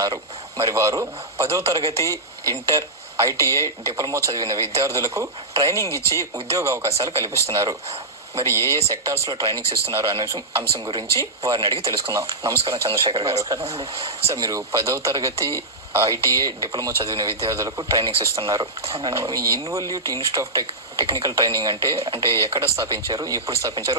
ఉన్నారు. మరి వారు 10వ తరగతి, ఇంటర్, ITI, డిప్లొమా చదివిన విద్యార్థులకు ట్రైనింగ్ ఇచ్చి ఉద్యోగ అవకాశాలు కల్పిస్తున్నారు. మరి ఏ సెక్టార్స్ లో ట్రైనింగ్స్ ఇస్తున్నారు అనే అంశం గురించి వారిని అడిగి తెలుసుకుందాం. నమస్కారం చంద్రశేఖర్ గారు. సార్, మీరు 10వ తరగతి, ITI, డిప్లొమా చదివిన విద్యార్థులకు ట్రైనింగ్స్ ఇస్తున్నారు. Involute institute of technical training అంటే ఎక్కడ స్థాపించారు, ఎప్పుడు స్థాపించారు,